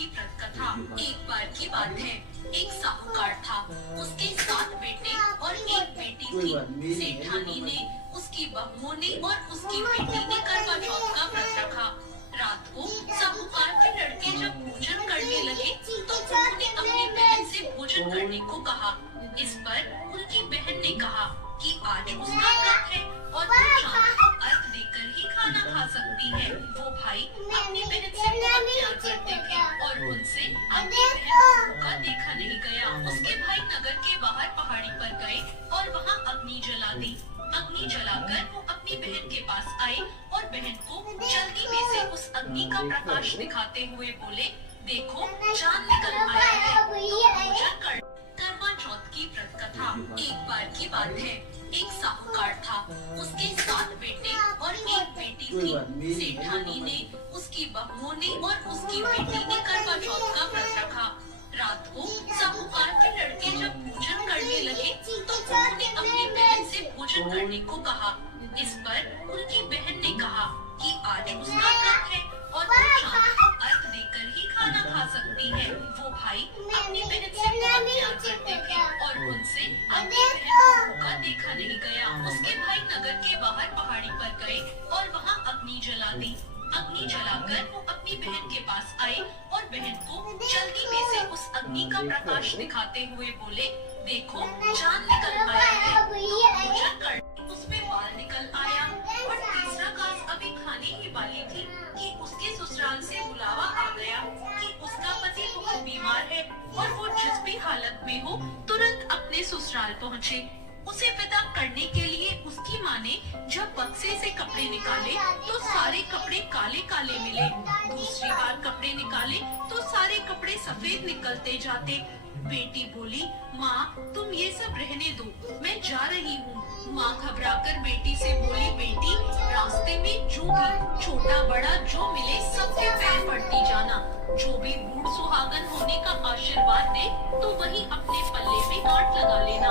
की व्रत कथा। एक बार की बात है, एक साहूकार था, उसके 7 बेटे और एक बेटी थी। सेठानी ने, उसकी बहुओं ने और उसकी बेटी ने करवा चौथ का व्रत रखा। रात को साहूकार के लड़के जब भोजन करने लगे तो उन्होंने अपनी बहन से भोजन करने को कहा। इस पर उनकी बहन ने कहा कि आज उसका व्रत है और वो चांद को अर्घ देकर ही खाना खा सकती है। वो भाई अपनी बहन से बहुत प्यार करते थे और उनसे अपनी बहन को भूखा देखा नहीं गया। उसके भाई नगर के बाहर पहाड़ी पर गए और वहाँ अग्नि जला दी। अग्नि जलाकर वो अपनी बहन के पास आए और बहन को जल्दी में से उस अग्नि का प्रकाश दिखाते हुए बोले, देखो चांद निकल आया है, तो पूजा कर। करवा चौथ की व्रत कथा। एक बार की बात है, एक साहूकार था, उसके 7 बेटे और एक बेटी थी। सेठानी ने, उसकी बहुओं ने और उसकी बेटी ने करवा चौथ का व्रत रखा। रात को साहूकार के लड़के जब भोजन करने लगे तो उन्होंने अपनी बहन से भोजन करने को कहा। इस पर उनकी बहन ने कहा कि आज उसका व्रत है और वो चांद को अर्घ देकर ही खाना खा सकती है। वो भाई अपनी बहन से बहुत प्यार करते थे और उनसे अपनी बहन को भूखा देखा नहीं गया। उसके भाई नगर के बाहर पहाड़ी पर गए और वहाँ अग्नि जला दी। अग्नि जलाकर वो अपनी बहन के पास आए और बहन को जल्दी में से उस अग्नि का प्रकाश दिखाते हुए बोले, देखो चांद निकल आया है, तो पूजा कर। उसमें बाल निकल आया और तीसरा घास अभी खाने ही वाली थी कि उसके ससुराल से बुलावा आ गया कि उसका पति बहुत बीमार है और वो जिस भी हालत में हो तुरंत अपने ससुराल पहुँचे। उसे विदा करने के लिए उसकी माँ ने जब बक्से से कपड़े निकाले तो सारे कपड़े काले काले मिले। दूसरी बार कपड़े निकाले तो सारे कपड़े सफेद निकलते जाते। बेटी बोली, माँ तुम ये सब रहने दो, मैं जा रही हूँ। माँ घबराकर बेटी से बोली, बेटी रास्ते में जो भी छोटा बड़ा जो मिले सबके पैर पड़ती जाना। जो भी बूढ़ सुहागन होने का आशीर्वाद दे तो वही अपने पल्ले में गांठ लगा लेना।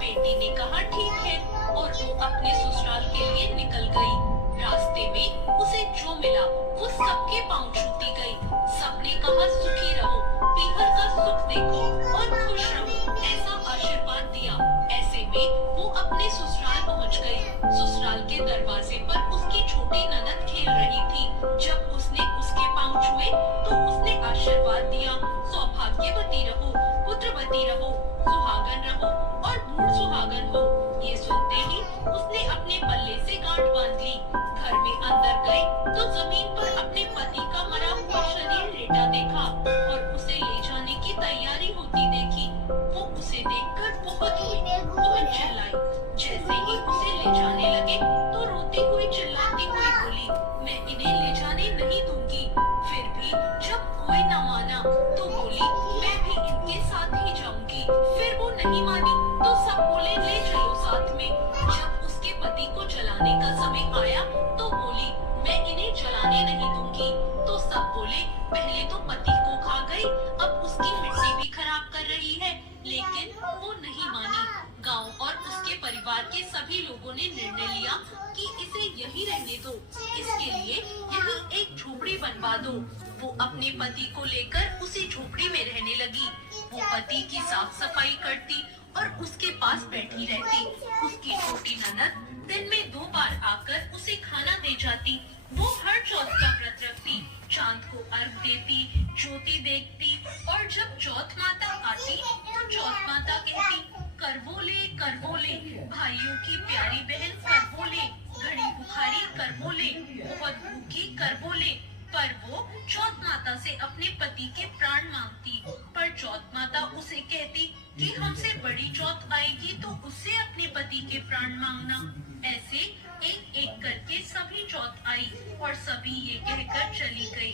बेटी ने कहा ठीक है और वो अपने ससुराल के लिए निकल गई। रास्ते में उसे जो मिला वो सबके पांव छूती गई। सबने कहा सुखी रहो, पीहर का सुख देखो और खुश रहो, ऐसा आशीर्वाद दिया। ऐसे में वो अपने ससुराल पहुंच गई। ससुराल के दरवाजे पर उसकी छोटी ननद खेल रही थी। जब उसने उसके पांव छुए तो उसने आशीर्वाद दिया, सौभाग्यवती रहो, पुत्रवती रहो, सुहागन रहो और बूढ़ सुहागन हो। ये सुनते ही उसने अपने पल्ले से गांठ बांध ली। घर में अंदर गई तो जमीन पर अपने पति का मरा हुआ शरीर लेटा देखा और उसे ले जाने की तैयारी होती देखी। वो उसे देखकर बहुत रोई, बहुत चिल्लाई। जैसे ही उसे ले जाने लगे तो रोती हुई चिल्लाती हुई बोली, मैं इन्हें ले जाने नहीं दूंगी। फिर भी जब कोई न माना तो बोली, मैं भी इनके साथ ही जाऊंगी। फिर वो नहीं मानी तो सब बोले, ले चलो साथ में। जब उसके पति को जलाने का समय आया तो बोली, मैं इन्हें जलाने नहीं दूंगी। तो सब बोले, पहले तो पति को खा गई, अब उसकी मिट्टी भी खराब कर रही है। लेकिन वो नहीं मानी। गांव और उसके परिवार के सभी लोगों ने निर्णय लिया कि इसे यही रहने दो, इसके लिए यही एक झोपड़ी बनवा दो। वो अपने पति को लेकर उसी झोपड़ी में रहने लगी। वो पति की साफ सफाई करती और उसके पास बैठी रहती। उसकी छोटी ननद दिन में 2 बार आकर उसे खाना दे जाती। वो हर चौथ का व्रत रखती, चांद को अर्घ देती, ज्योति देखती और जब चौथ माता आती तो चौथ माता कहती, करवोले करवोले, भाइयों की प्यारी बहन करवोले, घड़ी बुखारी करवोले, बहुत भूखी करवोले। पर वो चौथ माता से अपने पति के प्राण मांगती, पर चौथ माता उसे कहती कि हमसे बड़ी चौथ आएगी तो उससे अपने पति के प्राण मांगना। ऐसे एक एक करके सभी चौथ आई और सभी ये कहकर चली गई।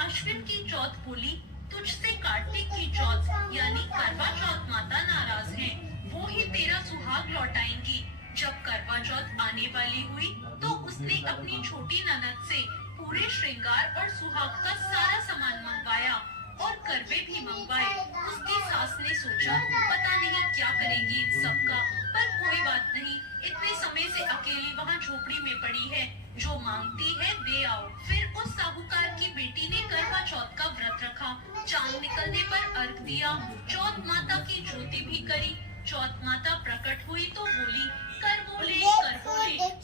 अश्विन की चौथ बोली, तुझसे कार्तिक की चौथ यानी करवा चौथ माता नाराज है, वो ही तेरा सुहाग लौटाएंगी। जब करवा चौथ आने वाली हुई तो उसने अपनी छोटी ननद से पूरे श्रृंगार और सुहाग का सारा सामान मंगवाया और करवे भी मंगवाए। उसकी सास ने सोचा, पता नहीं क्या करेंगी इन सब का, पर कोई बात नहीं, इतने समय से अकेली वहाँ झोपड़ी में पड़ी है, जो मांगती है दे आओ। फिर उस साहूकार की बेटी ने करवा चौथ का व्रत रखा। चांद निकलने पर अर्घ दिया। चौथ माता की ज्योति भी करी। चौथ माता प्रकट हुई तो बोली, कर बोले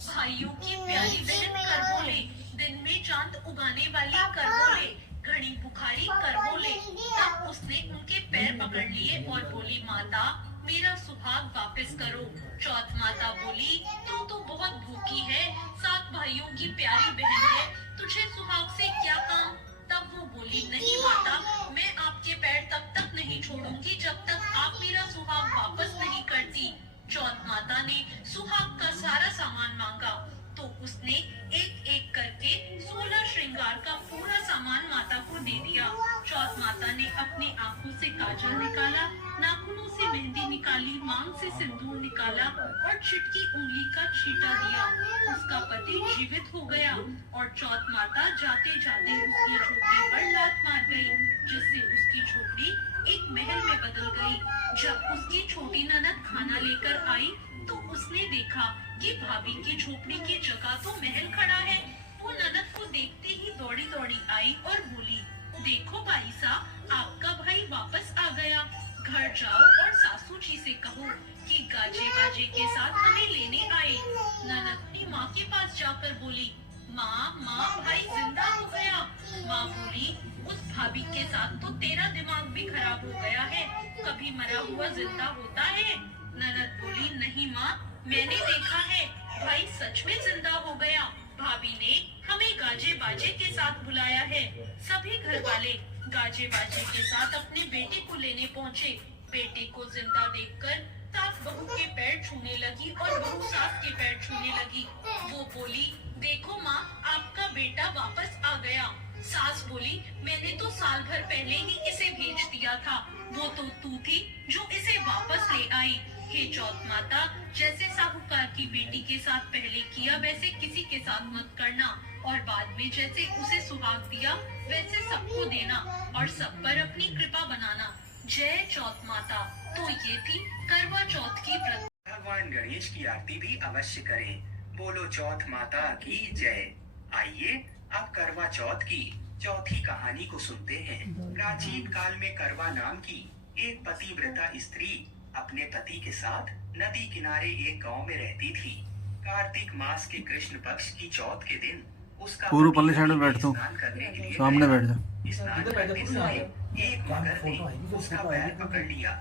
भाइयों की प्यारी बहन कर बोले, दिन में चांद उगाने वाली कर बोले, घड़ी बुखारी कर बोले। तब उसने उनके पैर पकड़ लिए और बोली, माता मेरा सुहाग वापस करो। चौथ माता बोली, तू तो बहुत भूखी है, 7 भाइयों की प्यारी बहन है, तुझे सुहाग से क्या काम। तब वो बोली, नहीं माता, मैं आपके पैर तब तक नहीं छोड़ूंगी जब तक आप मेरा सुहाग वापस नहीं करती। चौथ माता ने सुहाग का सारा सामान मांगा तो उसने एक एक करके 16 श्रृंगार का पूरा सामान माता को दे दिया। चौथ माता ने अपनी आंखों से काजल निकाला, नाखूनों से मेहंदी निकाली, मांग से सिंदूर निकाला और छिटकी उंगली का छींटा दिया। उसका पति जीवित हो गया और चौथ माता जाते जाते उसकी झोपड़ी पर लात मार गई, जिससे उसकी झोपड़ी एक महल में बदल गई। जब उसकी छोटी ननद खाना लेकर आई तो उसने देखा कि भाभी की झोपड़ी की जगह तो महल खड़ा है। वो ननद को देखते ही दौड़ी दौड़ी आई और बोली, देखो भाई साहब, आपका भाई वापस आ गया। घर जाओ और सासू जी से कहो कि गाजे बाजे के साथ हमें लेने आए। ननद अपनी माँ के पास जाकर बोली, माँ भाई जिंदा हो गया। माँ बोली, उस भाभी के साथ तो तेरा दिमाग भी खराब हो गया है, कभी मरा हुआ जिंदा होता है। ननद बोली, नहीं माँ, मैंने देखा है, भाई सच में जिंदा हो गया। भाभी ने हमें गाजे बाजे के साथ बुलाया है। सभी घर वाले गाजे बाजे के साथ अपने बेटे को लेने पहुँचे। बेटे को जिंदा देखकर सास बहू के पैर छूने लगी और बहू सास के पैर छूने लगी। वो बोली, देखो माँ, आपका बेटा वापस आ गया। सास बोली, मैंने तो साल भर पहले ही इसे भेज दिया था, वो तो तू थी जो इसे वापस ले आई। हे चौथ माता, जैसे साहूकार की बेटी के साथ पहले किया वैसे किसी के साथ मत करना, और बाद में जैसे उसे सुहाग दिया वैसे सबको देना और सब पर अपनी कृपा बनाना। जय चौथ माता। तो ये थी करवा चौथ की व्रत। भगवान गणेश की आरती भी अवश्य करें। बोलो चौथ माता की जय। आइए अब करवा चौथ की चौथी कहानी को सुनते हैं। प्राचीन काल में करवा नाम की एक पतिव्रता स्त्री अपने पति के साथ नदी किनारे एक गांव में रहती थी। कार्तिक मास के कृष्ण पक्ष की चौथ के दिन उसका पूर्व पल्ले साइड में बैठ तो स्नान करने के लिए सामने बैठ जा। स्नान करते समय एक मगर ने उसका पैर पकड़ लिया।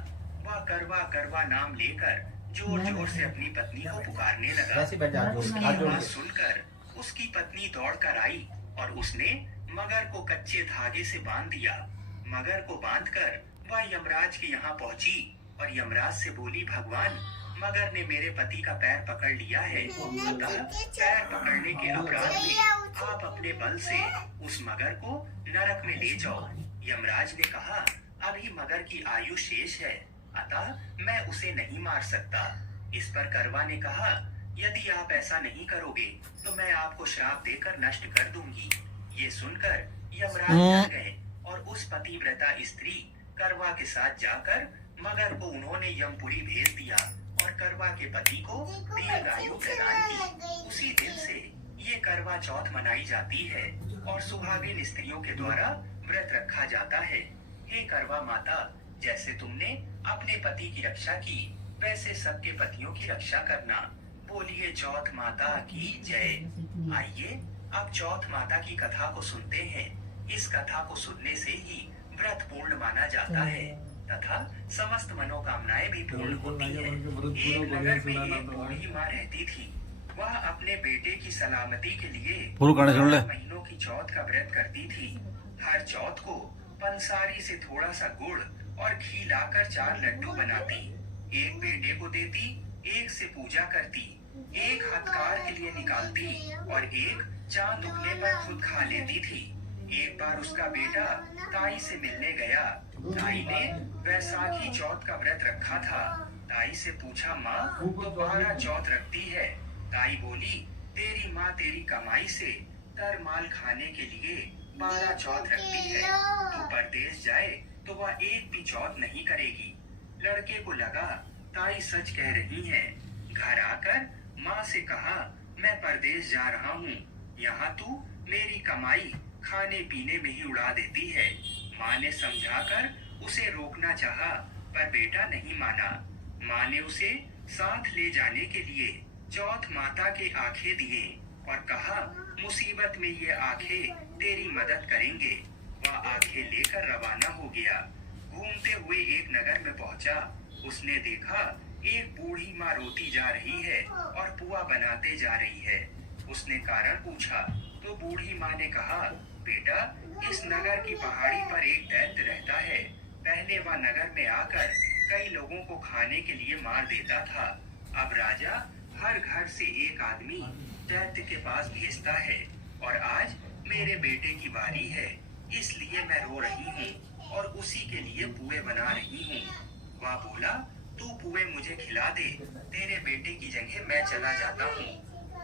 वह करवा करवा नाम लेकर जोर जोर से अपनी पत्नी को पुकारने लगा। उसकी आवाज सुनकर उसकी पत्नी दौड़कर आई और उसने मगर को कच्चे धागे से बांध दिया। मगर को बांधकर वह यमराज के यहाँ पहुंची और यमराज से बोली, भगवान, मगर ने मेरे पति का पैर पकड़ लिया है, अतः पैर पकड़ने के अपराध में आप अपने बल से उस मगर को नरक में ले जाओ। यमराज ने कहा, अभी मगर की आयु शेष है, अतः मैं उसे नहीं मार सकता। इस पर करवा ने कहा, यदि आप ऐसा नहीं करोगे तो मैं आपको श्राप देकर नष्ट कर दूंगी। ये सुनकर यमराज डर गए और उस पतिव्रता स्त्री करवा के साथ जाकर मगर को उन्होंने यमपुरी भेज दिया और करवा के पति को दीर्घायु प्रदान की। उसी दिन से ये करवा चौथ मनाई जाती है और सुहागिन स्त्रियों के द्वारा व्रत रखा जाता है। हे करवा माता, जैसे तुमने अपने पति की रक्षा की वैसे सबके पतियों की रक्षा करना। बोलिए चौथ माता की जय। आइए अब चौथ माता की कथा को सुनते हैं। इस कथा को सुनने से ही व्रत पूर्ण माना जाता है तथा समस्त मनोकामनाएं भी पूर्ण होती है। एक नगर में एक बूढ़ी माँ रहती थी। वह अपने बेटे की सलामती के लिए महीनों की चौथ का व्रत करती थी। हर चौथ को पंसारी से थोड़ा सा गुड़ और घी लाकर 4 लड्डू बनाती, एक बेटे को देती, एक से पूजा करती, एक हथकार के लिए निकालती और एक चांद उगने पर खुद खा लेती थी। एक बार उसका बेटा ताई से मिलने गया। ताई ने वैसाखी चौथ का व्रत रखा था। ताई से पूछा, माँ तो 12 चौथ रखती है। ताई बोली, तेरी माँ तेरी कमाई से तर माल खाने के लिए 12 चौथ रखती है। तू परदेश जाए तो वह एक भी चौथ नहीं करेगी। लड़के को लगा ताई सच कह रही है। घर आकर माँ से कहा, मैं परदेश जा रहा हूँ, यहाँ तू मेरी कमाई खाने पीने में ही उड़ा देती है। माँ ने समझाकर उसे रोकना चाहा, पर बेटा नहीं माना। माँ ने उसे साथ ले जाने के लिए चौथ माता के आंखें दिए और कहा, मुसीबत में ये आंखें तेरी मदद करेंगे। वह आंखें लेकर रवाना हो गया। घूमते हुए एक नगर में पहुंचा। उसने देखा एक बूढ़ी माँ रोती जा रही है और पुआ बनाते जा रही है। उसने कारण पूछा तो बूढ़ी माँ ने कहा, बेटा, इस नगर की पहाड़ी पर एक दैत्य रहता है। पहले वह नगर में आकर कई लोगों को खाने के लिए मार देता था। अब राजा हर घर से एक आदमी दैत्य के पास भेजता है और आज मेरे बेटे की बारी है, इसलिए मैं रो रही हूँ और उसी के लिए पुए बना रही हूँ। वह बोला, तू पुए मुझे खिला दे, तेरे बेटे की जगह मैं चला जाता हूँ।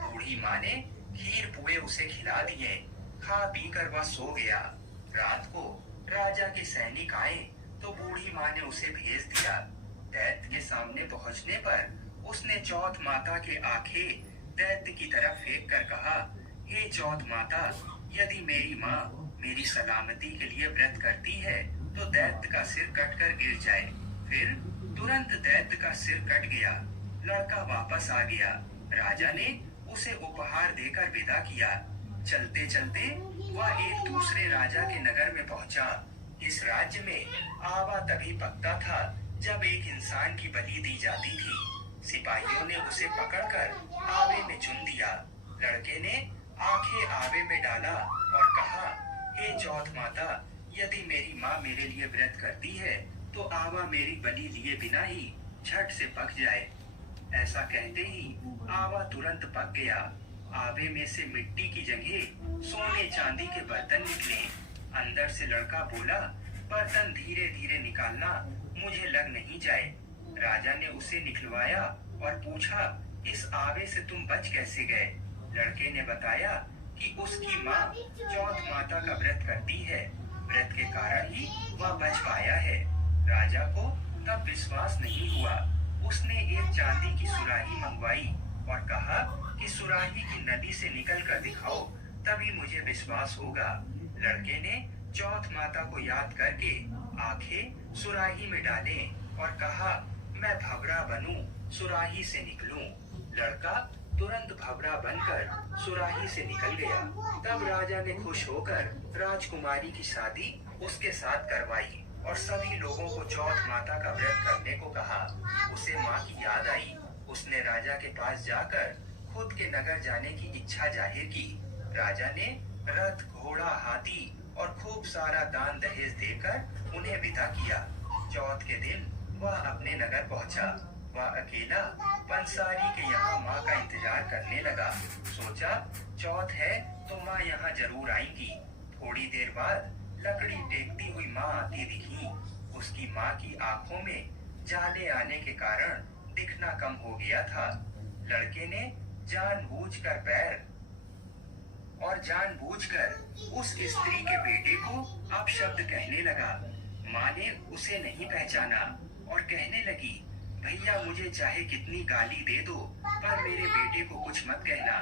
बूढ़ी माँ ने खीर पुए उसे खिला दिए। खा पी कर वह सो गया। रात को राजा के सैनिक आए तो बूढ़ी माँ ने उसे भेज दिया। दैत्य के सामने पहुँचने पर उसने चौथ माता के आंखें दैत्य की तरफ फेंक कर कहा, हे चौथ माता, यदि मेरी माँ मेरी सलामती के लिए व्रत करती है तो दैत्य का सिर कटकर गिर जाए। फिर तुरंत दैत्य का सिर कट गया। लड़का वापस आ गया। राजा ने उसे उपहार देकर विदा किया। चलते चलते वह एक दूसरे राजा के नगर में पहुंचा। इस राज्य में आवा तभी पकता था जब एक इंसान की बलि दी जाती थी। सिपाहियों ने उसे पकड़कर आवे में चुन दिया। लड़के ने आंखें आवे में डाला और कहा, हे चौथ माता, यदि मेरी माँ मेरे लिए व्रत करती है तो आवा मेरी बलि लिए बिना ही झट से पक जाए। ऐसा कहते ही आवा तुरंत पक गया। आवे में से मिट्टी की जगह सोने चांदी के बर्तन निकले। अंदर से लड़का बोला, बर्तन धीरे धीरे निकालना, मुझे लग नहीं जाए। राजा ने उसे निकलवाया और पूछा, इस आवे से तुम बच कैसे गए? लड़के ने बताया कि उसकी माँ चौथ माता का व्रत करती है, व्रत के कारण ही वह बच पाया है। राजा को तब विश्वास नहीं हुआ। उसने एक चांदी की सुराही मंगवाई और कहा कि सुराही की नदी से निकल कर दिखाओ, तभी मुझे विश्वास होगा। लड़के ने चौथ माता को याद करके आंखें सुराही में डाले और कहा, मैं भवरा बनूं, सुराही से निकलूं। लड़का तुरंत भवरा बनकर सुराही से निकल गया। तब राजा ने खुश होकर राजकुमारी की शादी उसके साथ करवाई और सभी लोगों को चौथ माता का व्रत करने को कहा। उसे माँ की याद आई। उसने राजा के पास जाकर खुद के नगर जाने की इच्छा जाहिर की। राजा ने रथ, घोड़ा, हाथी और खूब सारा दान दहेज देकर उन्हें विदा किया। चौथ के दिन वह अपने नगर पहुंचा। वह अकेला पंसारी के यहाँ माँ का इंतजार करने लगा। सोचा, चौथ है तो माँ यहाँ जरूर आएंगी। थोड़ी देर बाद लकड़ी टेकती हुई माँ आती दिखी। उसकी माँ की आंखों में जाले आने के कारण दिखना कम हो गया था। लड़के ने जानबूझकर उस स्त्री के बेटे को अपशब्द कहने लगा। माँ ने उसे नहीं पहचाना और कहने लगी, भैया, मुझे चाहे कितनी गाली दे दो, पर मेरे बेटे को कुछ मत कहना।